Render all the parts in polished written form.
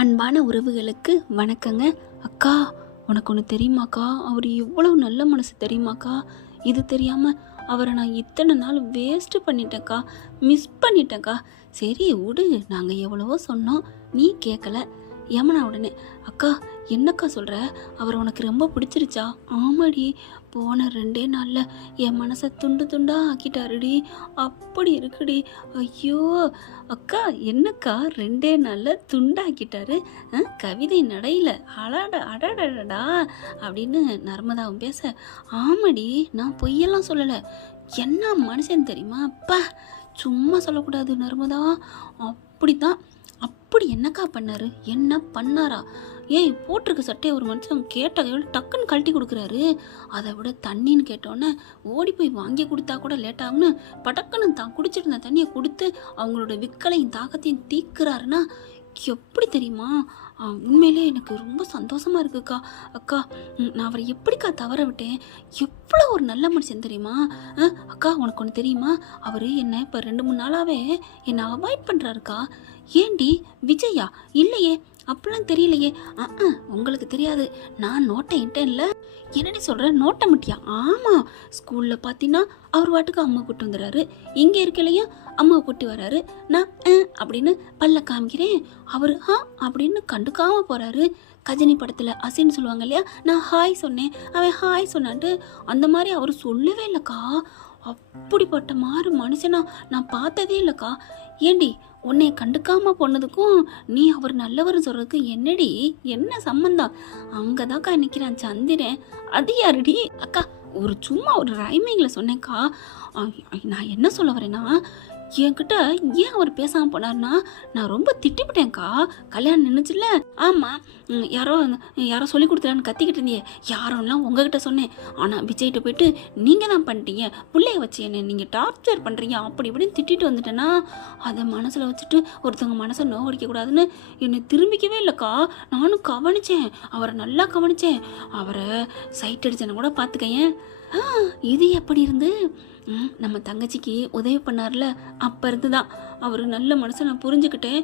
அன்பான உறவுகளுக்கு வணக்கங்க. அக்கா, உனக்கு ஒன்று தெரியுமாக்கா? அவர் எவ்வளவு நல்ல மனசு தெரியுமாக்கா? இது தெரியாமல் அவரை நான் இத்தனை நாள் வேஸ்ட்டு பண்ணிட்டேன்க்கா, மிஸ் பண்ணிட்டேன்க்கா. சரி விடு, நாங்கள் எவ்வளவோ சொன்னோம், நீ கேட்கல. யமுனா உடனே, அக்கா என்னக்கா சொல்கிற? அவர் உனக்கு ரொம்ப பிடிச்சிருச்சா? ஆமாடி, போன 2 நாளில் என் மனசை துண்டு துண்டாக ஆக்கிட்டாருடி. அப்படி இருக்குடி. ஐயோ அக்கா, என்னக்கா 2 நாளில் துண்டாக்கிட்டாரு? கவிதை நடையில் அடடடா அப்படின்னு நர்மதாவும் பேச, ஆமாடி, நான் பொய்யெல்லாம் சொல்லலை. என்ன மனுஷன் தெரியுமா? அப்பா சும்மா சொல்லக்கூடாது நர்மதா. அப்படித்தான். அப்படி என்னக்கா பண்ணாரு? என்ன பண்ணாரா? ஏய், போட்டிருக்க சட்டையை ஒரு மனுஷன் கேட்ட டக்குன்னு கழட்டி கொடுக்குறாரு. அதை விட தண்ணின்னு கேட்டோன்னே ஓடி போய் வாங்கி கொடுத்தா கூட லேட்டாகும்னு படக்குன்னு தான் குடிச்சிட்டு இருந்த தண்ணியை கொடுத்து அவங்களோட விக்கலையும் தாக்கத்தையும் தீக்குறாருன்னா எப்படி தெரியுமா? உண்மையிலே எனக்கு ரொம்ப சந்தோஷமாக இருக்குக்கா. அக்கா, நான் அவரை எப்படிக்கா தவற விட்டேன்? எவ்வளோ ஒரு நல்ல மனுஷன் தெரியுமா? அக்கா, உனக்கு ஒன்று தெரியுமா? அவர் என்னை இப்போ 2-3 நாளாகவே என்னை அவாய்ட் பண்ணுறாருக்கா. ஏண்டி விஜயா? இல்லையே, அப்படிலாம் தெரியலையே. உங்களுக்கு தெரியாது, நான் நோட்டேன்ல. என்னடி சொல்கிற? நோட்டை முட்டியா? ஆமாம், ஸ்கூலில் பார்த்தீங்கன்னா அவர் வாட்டுக்கு அம்மா கூட்டு வந்துடுறாரு, இங்கே இருக்கலையும் அம்மாவை கூட்டி வர்றாரு. நான் அப்படின்னு பல்ல காமிக்கிறேன், அவர் அப்படின்னு கண்டுக்காமல் போகிறாரு. கஜினி படத்தில் அசின்னு சொல்லுவாங்க இல்லையா, நான் ஹாய் சொன்னேன், அவன் ஹாய் சொன்னான்ட்டு அந்த மாதிரி அவர் சொல்லவே இல்லைக்கா. அப்படிப்பட்ட மாதிரி மனுஷனா நான் பார்த்ததே இல்லைக்கா. ஏண்டி, உன்னை கண்டுக்காமல் போனதுக்கும் நீ அவர் நல்லவர் சொல்கிறதுக்கு என்னடி, என்ன சம்மந்தம்? அங்கே தான்க்கா நிற்கிறான் சந்திரன். அது யாருடி? அக்கா, சும்மா ஒரு ரைமிங்கில் சொன்னேன்க்கா. நான் என்ன சொல்ல வரேன்னா, என்கிட்ட ஏன் அவர் பேசாமல் போனார்னா, நான் ரொம்ப திட்டிவிட்டேன்க்கா. கல்யாணம் நின்றுச்சுல்ல. ஆமாம், யாரோ சொல்லி கொடுத்துறான்னு கத்திக்கிட்டு இருந்தியே, யாரோலாம் உங்ககிட்ட சொன்னேன். ஆனால் விஜய்கிட்ட போயிட்டு நீங்கள் தான் பண்ணிட்டீங்க, பிள்ளைய வச்சு என்ன நீங்கள் டார்ச்சர் பண்ணுறீங்க அப்படி இப்படின்னு திட்டிட்டு வந்துட்டேன்னா, அதை மனசில் வச்சுட்டு ஒருத்தவங்க மனசை நோவடிக்கக்கூடாதுன்னு என்னை திரும்பிக்கவே இல்லைக்கா. நானும் கவனித்தேன், அவரை நல்லா கவனித்தேன். அவரை சைட் அடிச்சேன்னு கூட பார்த்துக்கேன். இது எப்படி இருந்து நம்ம தங்கச்சிக்கு உதவி பண்ணார்ல, அப்போ இருந்து தான் அவர் நல்ல மனசை நான் புரிஞ்சுக்கிட்டேன்.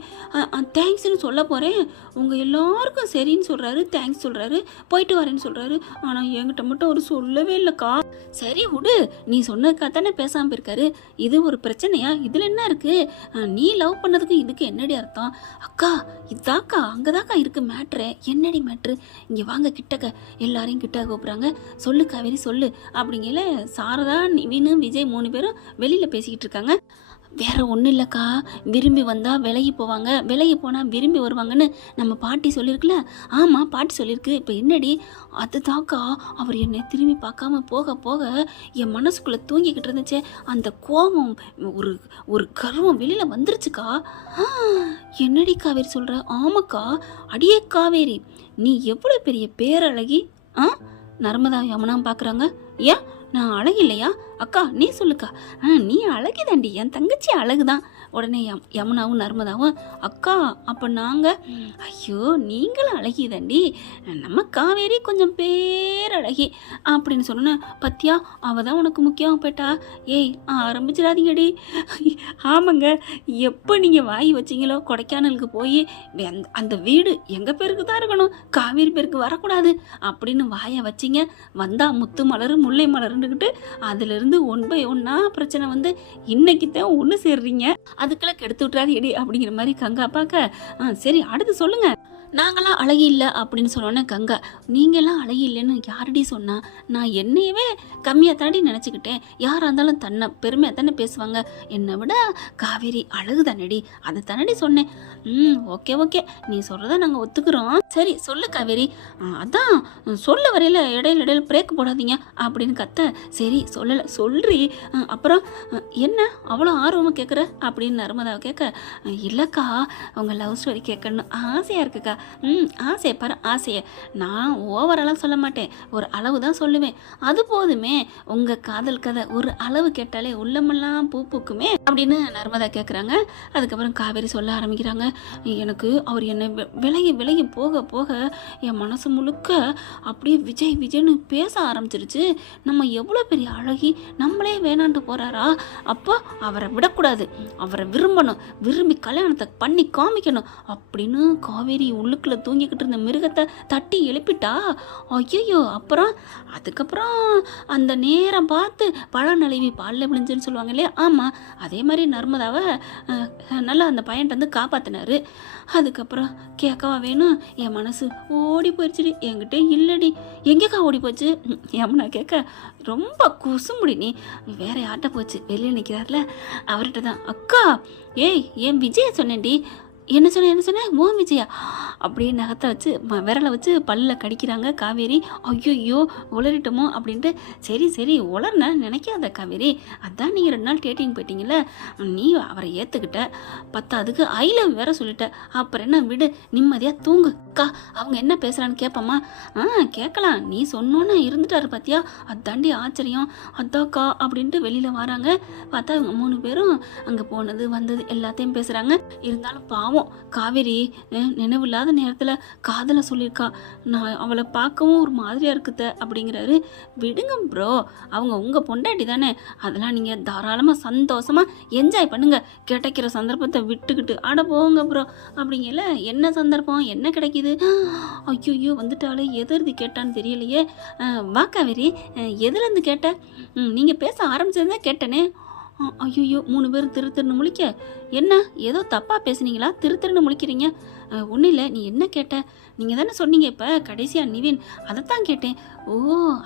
தேங்க்ஸ்ன்னு சொல்ல போகிறேன், உங்கள் எல்லாருக்கும் சரின்னு சொல்கிறாரு, தேங்க்ஸ் சொல்கிறாரு, போயிட்டு வரேன்னு சொல்கிறாரு. ஆனால் என்கிட்ட மட்டும் அவர் சொல்லவே இல்லைக்கா. சரி விடு, நீ சொன்னதுக்காக தானே பேசாமல் போயிருக்காரு. இது ஒரு பிரச்சனையா? இதில் என்ன இருக்குது? நீ லவ் பண்ணதுக்கு இதுக்கு என்னடி அர்த்தம்? அக்கா, இதாக்கா அங்கே தாக்கா இருக்குது மேட்ரு. என்னடி மேட்ரு? இங்கே வாங்க கிட்டக்க, எல்லாரையும் கிட்ட கூப்பிட்றாங்க. சொல்லு காவேரி சொல்லு அப்படிங்கல. சாரதா, நிவின், விஜய் 3 பேரும் வெளியில் பேசிக்கிட்டு இருக்காங்க. வேற ஒன்றும் இல்லைக்கா, விரும்பி வந்தால் விலகி போவாங்க, விலகி போனால் விரும்பி வருவாங்கன்னு நம்ம பாட்டி சொல்லியிருக்குல்ல. ஆமாம், பாட்டி சொல்லியிருக்கு. இப்போ என்னடி? அதுதாக்கா, அவர் என்னை திரும்பி பார்க்காம போக போக என் மனசுக்குள்ளே தூங்கிக்கிட்டு இருந்துச்சே, அந்த கோபம், ஒரு கர்வம் வெளியில் வந்துருச்சுக்கா. என்னடி காவேரி சொல்கிற? ஆமாக்கா. அடியே காவேரி, நீ எவ்வளோ பெரிய பேரழகி. நர்மதா யமுனா பார்க்குறாங்க. ஏன், நான் அழகு இல்லையா? அக்கா நீ சொல்லுக்கா. நீ அழகுதாண்டி, என் தங்கச்சி அழகுதான். உடனே யமுனாவும் நர்மதாவும், அக்கா அப்போ நாங்கள், ஐயோ நீங்களும் அழகிதாண்டி, நம்ம காவேரி கொஞ்சம் பேரழகி அப்படின்னு சொன்னோன்னே, பத்தியா அவள் தான் உனக்கு முக்கியம் போயிட்டா. ஏய் ஆரம்பிச்சிடாதீங்கடி. ஆமாங்க, எப்போ நீங்கள் வாங்கி வச்சிங்களோ கொடைக்கானலுக்கு போய் அந்த வீடு எங்கள் பேருக்கு தான் இருக்கணும், காவேரி பேருக்கு வரக்கூடாது அப்படின்னு வாயை வச்சிங்க. வந்தால் முத்து மலர் முல்லை மலர்ந்துக்கிட்டு அதுலேருந்து 1 by 1 பிரச்சனை வந்து இன்னைக்கு தான் ஒன்று சேர்றீங்க. அதுக்கெல்லாம் கெடுத்து விட்றாது எடி அப்படிங்கிற மாதிரி கங்கா பார்க்க, சரி அடுத்து சொல்லுங்க. நாங்களாம் அழகி இல்லை அப்படின்னு சொன்னோன்னே கங்கா, நீங்களாம் அழகி இல்லைன்னு யாரடி சொன்னா? நான் என்னையவே கம்மியாக தாண்டி நினச்சிக்கிட்டேன். யாராக இருந்தாலும் தன்னை பெருமையாக தானே பேசுவாங்க, என்னை விட காவேரி அழகு தானடி, அதை தானடி சொன்னேன். ஓகே, நீ சொல்கிறத நாங்கள் ஒத்துக்கிறோம். சரி சொல்லு காவேரி. அதான் சொல்ல வரையில் இடையில பிரேக் போடாதீங்க அப்படின்னு கத்த. சரி சொல்லலை சொல்றி. அப்புறம் என்ன அவ்வளோ ஆர்வமாக கேட்குற அப்படின்னு நர்மதாவை கேட்க, இல்லைக்கா உங்கள் லவ் ஸ்டோரி கேட்கணும் ஆசையாக இருக்குக்கா. ஆசையை பாரு, ஆசையை நான் ஓவராலாக சொல்ல மாட்டேன், ஒரு அளவு தான் சொல்லுவேன், அது போதுமே. உங்கள் காதல் கதை ஒரு அளவு கேட்டாலே உள்ளமெல்லாம் பூ பூக்குமே அப்படின்னு நர்மதா கேட்குறாங்க. அதுக்கப்புறம் காவேரி சொல்ல ஆரம்பிக்கிறாங்க, எனக்கு அவர் என்னை விலகி போக போக என் மனசு முழுக்க அப்படியே விஜய் விஜய்னு பேச ஆரம்பிச்சிருச்சு. நம்ம எவ்வளோ பெரிய அழகி, நம்மளே வேணான்ட்டு போகிறாரா? அப்போ அவரை விடக்கூடாது, அவரை விரும்பணும், விரும்பி கல்யாணத்தை பண்ணி காமிக்கணும் அப்படின்னு காவேரி உள்ளுக்குள்ளே தூங்கிக்கிட்டு இருந்த மிருகத்தை தட்டி எழுப்பிட்டா. ஐயோ! அதுக்கப்புறம் அந்த நேரம் பார்த்து பழம் நழுவி பாலில் விழுந்துன்னு சொல்லுவாங்க இல்லையா? ஆமாம், அதே மாதிரி நர்மதாவை நல்லா அந்த பையன்ட்டு வந்து காப்பாற்றினாரு. அதுக்கப்புறம் கேட்கவா வேணும், என் மனசு ஓடி போயிடுச்சுடி, என்கிட்ட இல்லடி. எங்கேக்கா ஓடி போச்சு? ஏம்னா கேட்க ரொம்ப குசுமுடி நீ. வேற யார்கிட்ட போச்சு? வெளியே நிற்கிறார்ல அவர்கிட்ட தான். அக்கா, ஏய் என் விஜய சொன்னேன்டி. என்ன சொன்னேன்? ஓ விஜயா அப்படியே நகத்தை வச்சு விரலை வச்சு பல்லில் கடிக்கிறாங்க காவேரி. ஐயோ உளறிட்டோமோ அப்படின்ட்டு. சரி உளர்ன நினைக்காத காவேரி, அதான் நீங்கள் 2 நாள் டேட்டிங் போயிட்டீங்கல்ல, நீ அவரை ஏற்றுக்கிட்ட, பத்தாதுக்கு ஐல வேற சொல்லிட்ட, அப்புறம் என்ன, விடு, நிம்மதியாக தூங்கு. அக்கா அவங்க என்ன பேசுகிறான்னு கேட்போம்மா? கேட்கலாம், நீ சொன்னோன்னு இருந்துட்டாரு பார்த்தியா, அதாண்டி ஆச்சரியம். அதாக்கா அப்படின்ட்டு வெளியில் வராங்க. பார்த்தா இவங்க 3 பேரும் அங்கே போனது வந்தது எல்லாத்தையும் பேசுகிறாங்க. இருந்தாலும் பாவம் காவேரி நினைவில்லாத நேரத்தில் காதலை சொல்லியிருக்கா. நான் அவளை பார்க்கவும் ஒரு மாதிரியாக இருக்குத அப்படிங்கிறாரு. விடுங்க ப்ரோ, அவங்க உங்கள் பொண்டாட்டி தானே, அதெல்லாம் நீங்கள் தாராளமாக சந்தோஷமாக என்ஜாய் பண்ணுங்க, கிடைக்கிற சந்தர்ப்பத்தை விட்டுக்கிட்டு ஆட போங்க ப்ரோ அப்படிங்கல. என்ன சந்தர்ப்பம், என்ன கிடைக்கிது? ஐயோ வந்துட்டாலே எதிர்த்து கேட்டான்னு தெரியலையே. வா காவேரி, எதுலேருந்து கேட்ட? நீங்கள் பேச ஆரம்பிச்சதுதான் கேட்டனே. ஐயோ 3 பேர் திருன்னு முழிக்க. என்ன ஏதோ தப்பாக பேசுனீங்களா? திருன்னு முழிக்கிறீங்க? ஒன்றும் இல்லை, நீ என்ன கேட்ட? நீங்கள் தானே சொன்னீங்க இப்போ கடைசியாக நிவின், அதைத்தான் கேட்டேன். ஓ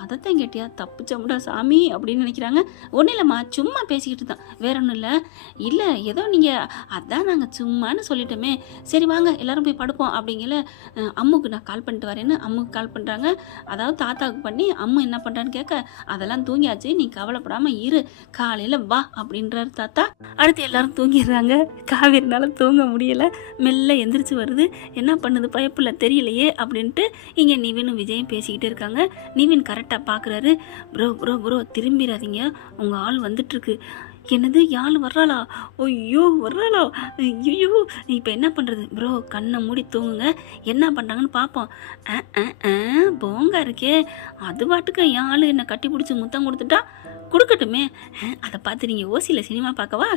அதைத்தான் கேட்டியா? தப்புச்சமுடா சாமி அப்படின்னு நினைக்கிறாங்க. ஒன்றும் இல்லைம்மா, சும்மா பேசிக்கிட்டு தான், வேற ஒன்றும் இல்லை ஏதோ நீங்கள் அதான் நாங்கள் சும்மானு சொல்லிட்டோமே. சரி வாங்க எல்லோரும் போய் படுப்போம் அப்படிங்கல. அம்முக்கு நான் கால் பண்ணிட்டு வரேன்னு அம்முக்கு கால் பண்ணுறாங்க. அதாவது தாத்தாவுக்கு பண்ணி அம்மு என்ன பண்ணுறான்னு கேட்க, அதெல்லாம் தூங்கியாச்சு, நீ கவலைப்படாமல் இரு, காலையில் வா அப்படின்றாரு தாத்தா. அடுத்து எல்லாரும் தூங்கிடுறாங்க. காவேரினால தூங்க முடியலை, மெல்ல எந்திரிச்சு வருது. என்ன பண்ணுது பயப்பில்ல தெரியலையே அப்படின்ட்டு இங்கே நிவினும் விஜயும் பேசிக்கிட்டு இருக்காங்க. நிவின் கரெக்டாக பார்க்குறாரு. ப்ரோ திரும்பிடாதீங்க, உங்கள் ஆள் வந்துட்டுருக்கு. என்னது, யாழ் வர்றாளா? ஐயோ வர்றாளா? ஐயோ இப்போ என்ன பண்ணுறது? ப்ரோ கண்ணை மூடி தூங்குங்க, என்ன பண்ணுறாங்கன்னு பார்ப்போம். போங்க இருக்கே, அது பாட்டுக்கு யாழ் என்னை கட்டி பிடிச்சி முத்தம் கொடுத்துட்டா கொடுக்கட்டுமே, அதை பார்த்து நீங்கள் ஓசியில் சினிமா பார்க்கவா?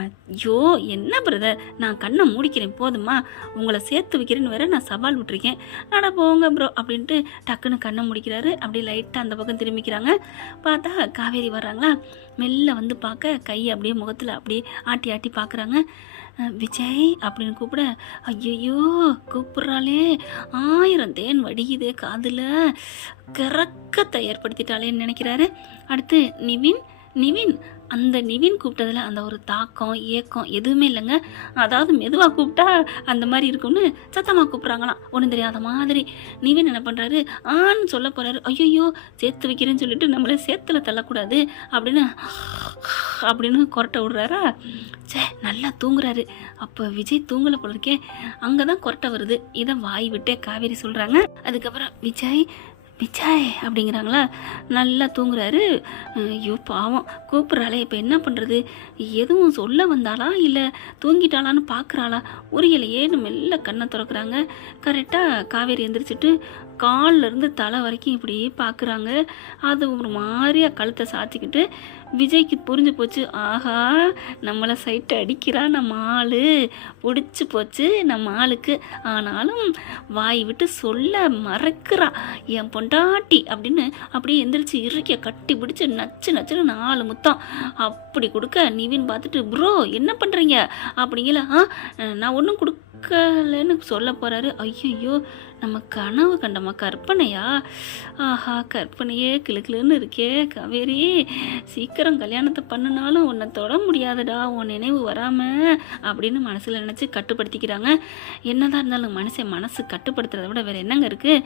ஐயோ என்ன பிரதர், நான் கண்ணை மூடிக்கிறேன் போதுமா, உங்களை சேர்த்து வைக்கிறேன்னு வேற நான் சவால் விட்டுருக்கேன். அட போங்க ப்ரோ அப்படின்ட்டு டக்குன்னு கண்ணை முடிக்கிறாரு. அப்படியே லைட்டாக அந்த பக்கம் திரும்பிக்கிறாங்க. பார்த்தா காவேரி வர்றாங்களா, மெல்ல வந்து பார்க்க கையை அப்படியே முகத்தில் அப்படியே ஆட்டி ஆட்டி பார்க்குறாங்க. விஜய் அப்படின்னு கூப்பிட, ஐயோ கூப்பிட்றாளே, 1000 தேன் வடிகுதே காதில், கிறக்கத்தை ஏற்படுத்திட்டாளேன்னு நினைக்கிறாரு. அடுத்து நிவின் அந்த நிவின் கூப்பிட்டதில் அந்த ஒரு தாக்கம் ஏக்கம் எதுவுமே இல்லைங்க. அதாவது மெதுவாக கூப்பிட்டா அந்த மாதிரி இருக்கும்னு சத்தமாக கூப்பிட்றாங்களாம், ஒன்றும் தெரியாத மாதிரி. நிவின் என்ன பண்ணுறாரு, ஆன்னு சொல்ல போகிறாரு. ஐயோ சேர்த்து வைக்கிறேன்னு சொல்லிட்டு நம்மளே சேத்துல தள்ளக்கூடாது அப்படின்னு கொரட்டை விடுறாரா. நல்லா தூங்குறாரு. அப்போ விஜய் தூங்கலை போல இருக்கே, அங்கே தான் கொரட்டை வருது. இதை வாய் விட்டே காவேரி சொல்கிறாங்க. அதுக்கப்புறம் விஜய் அப்படிங்கிறாங்களா, நல்லா தூங்குறாரு. ஐயோ பாவம் கூப்பிட்றாளே, இப்போ என்ன பண்ணுறது? எதுவும் சொல்ல வந்தாளா இல்லை தூங்கிட்டாளான்னு பார்க்குறாளா? உரியலையேன்னு மெல்ல கண்ணை திறக்கிறாங்க. கரெக்டாக காவேரி எந்திரிச்சிட்டு கால்லேருந்து தலை வரைக்கும் இப்படியே பார்க்குறாங்க. அது ஒரு மாதிரியாக கழுத்தை சாத்திக்கிட்டு விஜய்க்கு புரிஞ்சு போச்சு. ஆஹா நம்மளை சைட்டை அடிக்கிறா நம்ம ஆள், பிடிச்சி போச்சு நம்ம ஆளுக்கு. ஆனாலும் வாய் விட்டு சொல்ல மறக்கிறா என் பொண்டாட்டி அப்படின்னு. அப்படியே எந்திரிச்சு இறுக்கிய கட்டி பிடிச்சி நச்சுன்னு 4 முத்தம் அப்படி கொடுக்க நிவின் பார்த்துட்டு, ப்ரோ என்ன பண்ணுறீங்க அப்படிங்கல. நான் ஒன்றும் கொடுக்கலன்னு சொல்ல போகிறாரு. ஐயோ நம்ம கனவு கண்டமா, கற்பனையா? ஆஹா கற்பனையே கிளுக்கிளுன்னு இருக்கே காவேரி, சீக்கிரம் கல்யாணத்தை பண்ணினாலும் உன்னை தொட முடியாதுடா, உன் நினைவு வராமல் அப்படின்னு மனசில் நினச்சி கட்டுப்படுத்திக்கிறாங்க. என்னதான் இருந்தாலும் மனசு கட்டுப்படுத்துறத விட வேறு என்னங்க இருக்குது?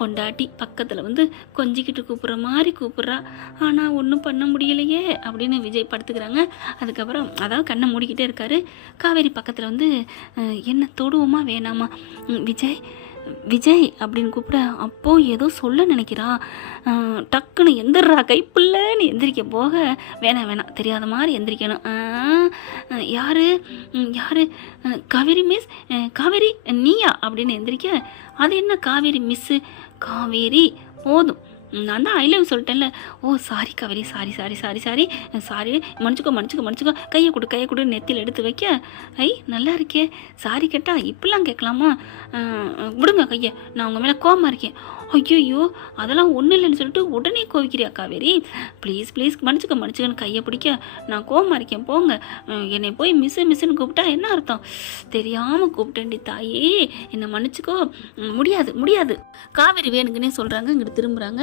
பொண்டாட்டி பக்கத்தில் வந்து கொஞ்சிக்கிட்டு கூப்பிட்ற மாதிரி கூப்பிட்றா, ஆனால் ஒன்றும் பண்ண முடியலையே அப்படின்னு விஜய் படுத்துக்கிறாங்க. அதுக்கப்புறம் அதாவது கண்ணை மூடிக்கிட்டே இருக்காரு. காவேரி பக்கத்தில் வந்து என்ன தொடுவோமா வேணாமா? விஜய் விஜய் அப்படின்னு கூப்பிட அப்போ ஏதோ சொல்ல நினைக்கிறா. டக்குன்னு எந்திரா கைப்புள்ளன்னு எந்திரிக்க போக வேணாம் தெரியாத மாதிரி எந்திரிக்கணும். யாரு யாரு காவேரி மிஸ், காவேரி நீயா அப்படின்னு எந்திரிக்க அது என்ன காவேரி மிஸ்ஸு, காவேரி போதும் நான் தான் ஐ லவ் சொல்லிட்டேன்ல. Oh sorry Kaveri, sorry sorry sorry sorry sorry மன்னிச்சுக்கோ கையை கொடு நெத்தியில் எடுத்து வைக்க நல்லா இருக்கே சாரி கேட்டா இப்படிலாம் கேட்கலாமா, விடுங்க கையை, நான் உங்கள் மேலே கோவமாக இருக்கேன். ஐயோ அதெல்லாம் ஒன்றும் இல்லைன்னு சொல்லிட்டு உடனே கோவிக்கிறியா காவேரி, ப்ளீஸ் மன்னிச்சுக்கோன்னு கையை பிடிக்க நான் கோவமாக இருக்கேன் போங்க. என்னை போய் மிஸ்ஸுன்னு கூப்பிட்டா என்ன அர்த்தம், தெரியாமல் கூப்பிட்டேன்டி தாயே என்னை மன்னிச்சுக்கோ. முடியாது காவேரி வேணுங்கன்னே சொல்கிறாங்க. இங்கிட்டு திரும்புகிறாங்க.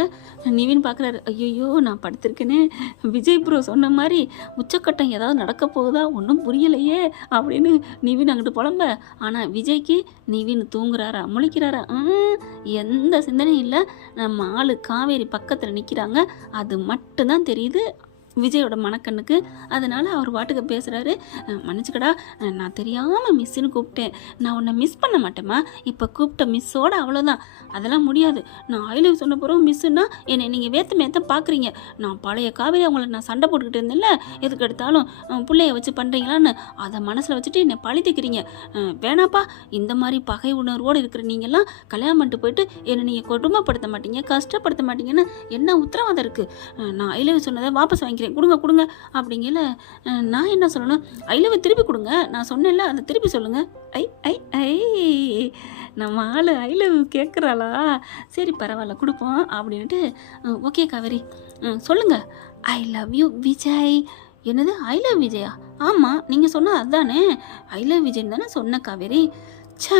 நிவின் பார்க்குறாரு. ஐயோ நான் படுத்திருக்கேனே, விஜய் ப்ரோ சொன்ன மாதிரி உச்சக்கட்டம் ஏதாவது நடக்க போகுதா ஒன்றும் புரியலையே அப்படின்னு நிவின் அங்கிட்டு புலம்ப. ஆனால் விஜய்க்கு நிவின் தூங்குறாரா முழிக்கிறாரா எந்த சிந்தனையும் இல்லை. நம்ம ஆளு காவேரி பக்கத்தில் நிற்கிறாங்க, அது மட்டும்தான் தெரியுது விஜயோட மனக்கண்ணுக்கு. அதனால் அவர் பாட்டுக்கு பேசுகிறாரு. மன்னிச்சுக்கடா, நான் தெரியாமல் மிஸ்ஸுன்னு கூப்பிட்டேன், நான் உன்னை மிஸ் பண்ண மாட்டேம்மா, இப்போ கூப்பிட்ட மிஸ்ஸோட அவ்வளோதான், அதெல்லாம் முடியாது. நான் ஐ லவ் சொன்ன பிறகு மிஸ்ஸுன்னா என்னை நீங்கள் மேத்த பார்க்குறீங்க. நான் பழைய காவேரி அவங்கள நான் சண்டை போட்டுக்கிட்டு இருந்தேன்ல, எதுக்கு எடுத்தாலும் பிள்ளைய வச்சு பண்ணுறீங்களான்னு அதை மனசில் வச்சுட்டு என்னை பழித்துக்கிறீங்க. வேணாப்பா, இந்த மாதிரி பகை உணர்வோடு இருக்கிற நீங்கள்லாம் கல்யாணம் பண்ணிட்டு போயிட்டு என்னை நீங்கள் கொடுமைப்படுத்த மாட்டீங்க, கஷ்டப்படுத்த மாட்டீங்கன்னு என்ன உத்தரவாதம் இருக்குது. நான் ஐ லவ் சொன்னதை வாபஸ் வாங்கிக்கிறேன், கொடுங்க அப்படிங்கல. நான் என்ன சொல்லணும், ஐ லவ் திருப்பி கொடுங்க, நான் சொன்னேன்ல அதை திருப்பி சொல்லுங்கள். ஐ நம்ம ஆள் ஐ லவ் கேட்குறாளா, சரி பரவாயில்ல கொடுப்போம் அப்படின்ட்டு. ஓகே காவேரி சொல்லுங்கள், ஐ லவ் யூ விஜய். என்னது ஐ லவ் விஜயா? ஆமாம் நீங்கள் சொன்னால் அதுதானே, ஐ லவ் விஜய்ன்னு தானே சொன்ன காவேரி. ச்சே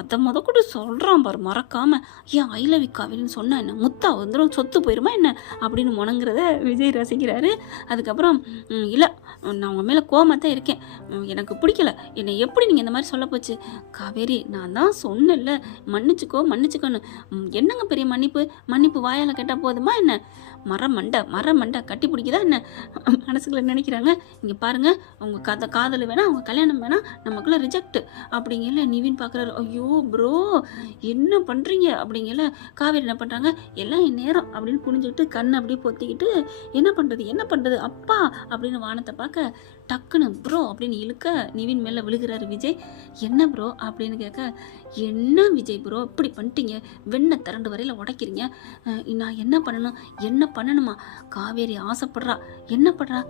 அதை கூட சொல்கிறான் பாரு மறக்காமல். ஏன் ஐ லவ் யூ காவேரின்னு சொன்ன என்ன முத்தா வந்துடும், சொத்து போயிடுமா என்ன அப்படின்னு முணங்குறத விஜய் ரசிக்கிறாரு. அதுக்கப்புறம் இல்லை நான் உங்கள் மேலே கோவமாக தான் இருக்கேன், எனக்கு பிடிக்கல, என்னை எப்படி நீங்கள் இந்த மாதிரி சொல்ல போச்சு. காவேரி நான் தான் சொன்னேன்ல மன்னிச்சுக்கோன்னு, என்னங்க பெரிய மன்னிப்பு வாயால் கேட்டால் போதுமா என்ன, மரமண்டை கட்டி பிடிக்குதா என்ன மனசுக்குள்ள நினைக்கிறாங்க. இங்கே பாருங்கள், உங்கள் காதல் வேணாம், அவங்க கல்யாணம் வேணாம், நமக்குள்ள ரிஜெக்ட் அப்படிங்கல. நிவின் பார்க்குறாரு. ஐயோ ப்ரோ என்ன பண்ணுறீங்க அப்படிங்கல. காவேரி என்ன பண்ணுறாங்க, எல்லாம் என் நேரம் அப்படின்னு குனிஞ்சிட்டு கண்ணை அப்படியே பொத்திக்கிட்டு என்ன பண்ணுறது அப்பா அப்படின்னு வானத்தை பார்க்க டக்குன்னு ப்ரோ அப்படின்னு இழுக்க நிவின் மேலே விழுகிறாரு விஜய். என்ன ப்ரோ அப்படின்னு கேட்க, என்ன விஜய் ப்ரோ இப்படி பண்ணிட்டீங்க, வெண்ணெய் திரண்டு வரையில் உடைக்கிறீங்க, நான் என்ன பண்ணணுமா, காவேரி ஆசைப்படுறா, என்ன படுறா,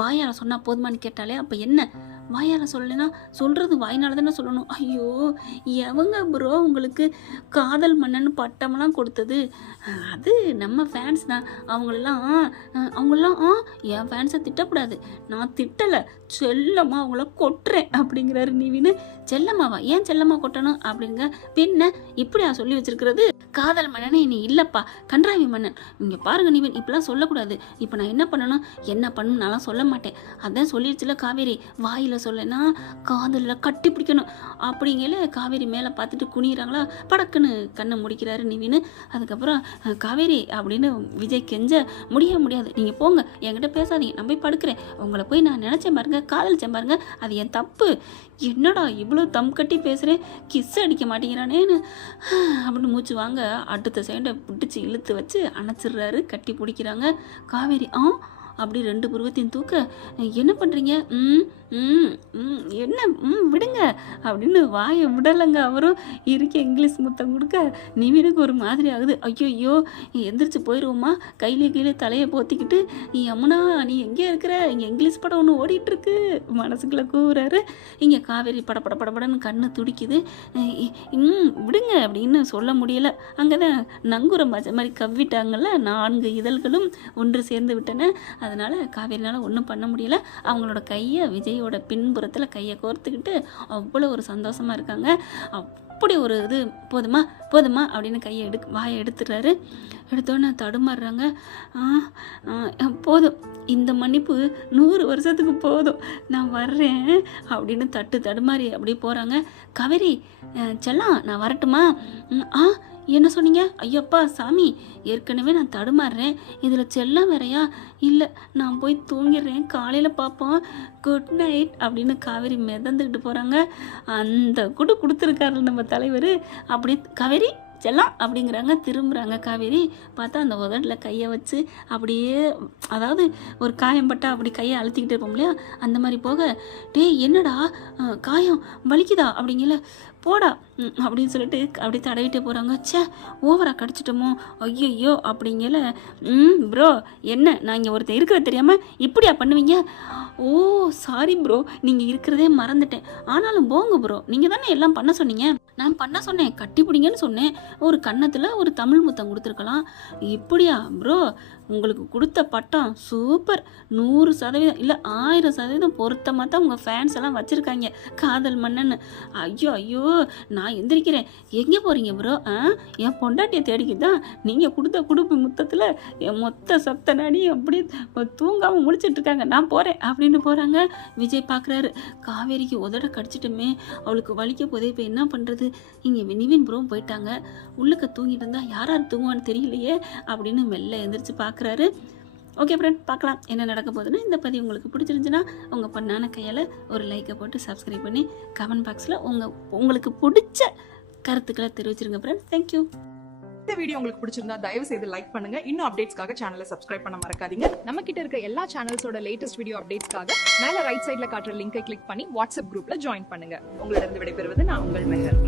வாயால் சொன்னால் போதுமான்னு கேட்டாலே, அப்போ என்ன வாயால் சொல்லலைன்னா சொல்கிறது வாயினால தானே சொல்லணும். ஐயோ எவங்க ப்ரோ உங்களுக்கு காதல் மன்னன் பட்டமெல்லாம் கொடுத்தது, அது நம்ம ஃபேன்ஸ் தான், அவங்களெல்லாம் என் ஃபேன்ஸை திட்டக்கூடாது, நான் திட்டலை, செல்லம்மா அவங்கள கொட்டுறேன் அப்படிங்கிறாரு நிவின். செல்லம்மாவா, ஏன் செல்லம்மா கொட்டணும் அப்படிங்க, பின்ன இப்படியா சொல்லி வச்சிருக்கிறது, காதல் மன்னன் இனி இல்லைப்பா கன்றாவி மன்னன். இங்கே பாருங்க நிவின் இப்படிலாம் சொல்லக்கூடாது, இப்போ நான் என்ன பண்ணணும் நான்லாம் சொல்ல மாட்டேன், அதான் சொல்லிடுச்சுல காவேரி, வாயில் சொல்லனா காதலில் கட்டி பிடிக்கணும் அப்படிங்கல. காவேரி மேலே பார்த்துட்டு குனிகிறாங்களா, படக்குன்னு கண்ணை முடிக்கிறாரு நிவின். அதுக்கப்புறம் காவேரி அப்படின்னு விஜய் கெஞ்ச, முடியாது நீங்கள் போங்க, என்கிட்ட பேசாதீங்க, நான் போய் படுக்கிறேன், உங்களை போய் நான் நினச்சேன் பாருங்க, காதலிச்சேன் பாருங்க, அது என் தப்பு, என்னடா இவ்வளோ தம் கட்டி பேசுகிறேன், கிஸ் அடிக்க மாட்டேங்கிறானேன்னு அப்படின்னு மூச்சு வாங்க அடுத்த சைண்டை பிடிச்சி இழுத்து வச்சு அணைச்சிடுறாரு. கட்டி பிடிக்கிறாங்க. காவேரி அப்படி 2 புருவத்தையும் தூக்க, என்ன பண்ணுறீங்க, என்ன விடுங்க அப்படின்னு வாயை விடலைங்க. அவரும் இருக்க இங்கிலீஷ் முத்தம் கொடுக்க நிவினுக்கு ஒரு மாதிரி ஆகுது. ஐயோ எந்திரிச்சு போயிடுவோமா, கையிலே தலையை போத்திக்கிட்டு, யமுனா நீ எங்கே இருக்கிற, இங்கே இங்கிலீஷ் படம் ஒன்று ஓடிட்டுருக்கு மனசுக்குள்ளே கூறாரு. இங்கே காவேரி படப்படன்னு கண்ணு துடிக்குது. விடுங்க அப்படின்னு சொல்ல முடியலை. அங்கே தான் நங்குரம் மாதிரி கவ்விட்டாங்கல்ல, 4 இதழ்களும் ஒன்று சேர்ந்து விட்டன. அதனால் காவேரினால் ஒன்றும் பண்ண முடியலை. அவங்களோட கையை விஜயோட பின்புறத்தில் கையை கோர்த்துக்கிட்டு அவ்வளோ ஒரு சந்தோஷமாக இருக்காங்க. அப்படி ஒரு இது போதுமா அப்படின்னு கையை வாயை எடுத்துடுறாரு. எடுத்தோன்னே தடுமாறுறாங்க. போதும், இந்த மன்னிப்பு 100 வருஷத்துக்கு போதும், நான் வர்றேன் அப்படின்னு தடுமாறி அப்படியே போகிறாங்க. காவேரி செல்லம் நான் வரட்டுமா, என்ன சொன்னீங்க? ஐயப்பா சாமி, ஏற்கனவே நான் தடுமாறுறேன், இதில் செல்லம் வேறையா? இல்லை, நான் போய் தூங்கிடுறேன், காலையில் பார்ப்போம், குட் நைட் அப்படின்னு காவேரி மிதந்துக்கிட்டு போகிறாங்க. அந்த கூட கொடுத்துருக்காரு நம்ம தலைவர். அப்படி காவேரி செல்லாம் அப்படிங்கிறாங்க. திரும்புகிறாங்க காவேரி. பார்த்தா அந்த உதட்டில் கையை வச்சு அப்படியே, அதாவது ஒரு காயம் பட்டா அப்படி கையை அழுத்திக்கிட்டு இருப்போம் இல்லையா, அந்த மாதிரி போக, டேய் என்னடா காயம் வலிக்குதா அப்படிங்கல, போடா அப்படின்னு சொல்லிட்டு அப்படி தடவிட்டே போகிறாங்க. ச்சே, ஓவராக கடிச்சிட்டோமோ, ஐயோ அப்படிங்கல. ப்ரோ என்ன, நான் இங்கே ஒருத்தர் இருக்கிறது தெரியாமல் இப்படியா பண்ணுவீங்க? ஓ சாரி ப்ரோ, நீங்கள் இருக்கிறதே மறந்துட்டேன். ஆனாலும் போங்க ப்ரோ, நீங்கள் தானே எல்லாம் பண்ண சொன்னீங்க. நான் பண்ண சொன்னேன், கட்டி பிடிங்கன்னு சொன்னேன். ஒரு கன்னத்தில் ஒரு தமிழ் முத்தம் கொடுத்துருக்கலாம். இப்படியா ப்ரோ, உங்களுக்கு கொடுத்த பட்டம் சூப்பர், 100% இல்லை 1000% பொருத்தமாக தான் உங்கள் ஃபேன்ஸ் எல்லாம் வச்சுருக்காங்க, காதல் மன்னன்னு. ஐயோ ஐயோ, நான் எந்திரிக்கிறேன். எங்கே போகிறீங்க ப்ரோ? என் பொண்டாட்டியை தேடிக்கு தான் நீங்கள் கொடுத்த குடுப்பு முத்தத்தில் என் மொத்த சப்த நாடி அப்படியே தூங்காமல் முழிச்சிட்ருக்காங்க. நான் போகிறேன் அப்படின்னு போகிறாங்க. விஜய் பார்க்குறாரு, காவேரிக்கு உதட கடிச்சிட்டுமே, அவளுக்கு வலிக்க போதே, இப்போ என்ன பண்ணுறது? இங்கே நிவின் ப்ரோ போயிட்டாங்க, உள்ளுக்க தூங்கிட்டு இருந்தால் யார் தூங்குவான்னு தெரியலையே அப்படின்னு மெல்ல எந்திரிச்சு பார்க்குறாரு. ஓகே ஃப்ரெண்ட், பார்க்கலாம் என்ன நடக்க போகுதுன்னு. இந்த பதிவு உங்களுக்கு பிடிச்சிருந்துச்சுன்னா உங்கள் பொண்ணான கையால் ஒரு லைக்கை போட்டு சப்ஸ்கிரைப் பண்ணி கமெண்ட் பாக்ஸில் உங்களுக்கு பிடிச்ச கருத்துக்களை தெரிவிச்சிருங்க ஃப்ரெண்ட். தேங்க்யூ. இந்த வீடியோ உங்களுக்கு பிடிச்சிருந்தா தயவு செய்து லைக் பண்ணுங்க. இன்னும் அப்டேட்ஸ்க்காக சேனலை சப்ஸ்கிரைப் பண்ண மறக்காதீங்க. நம்ம கிட்ட இருக்க எல்லா சேனல்ஸோட லேட்டஸ்ட் வீடியோ அப்டேட்ஸ்க்காக மேல ரைட் சைடுல காட்டுற லிங்கை கிளிக் பண்ணி வாட்ஸ்அப் குரூப்ல ஜாயின் பண்ணுங்க. உங்களிடம் விடைபெறுவது நான் உங்கள் மெஹர்.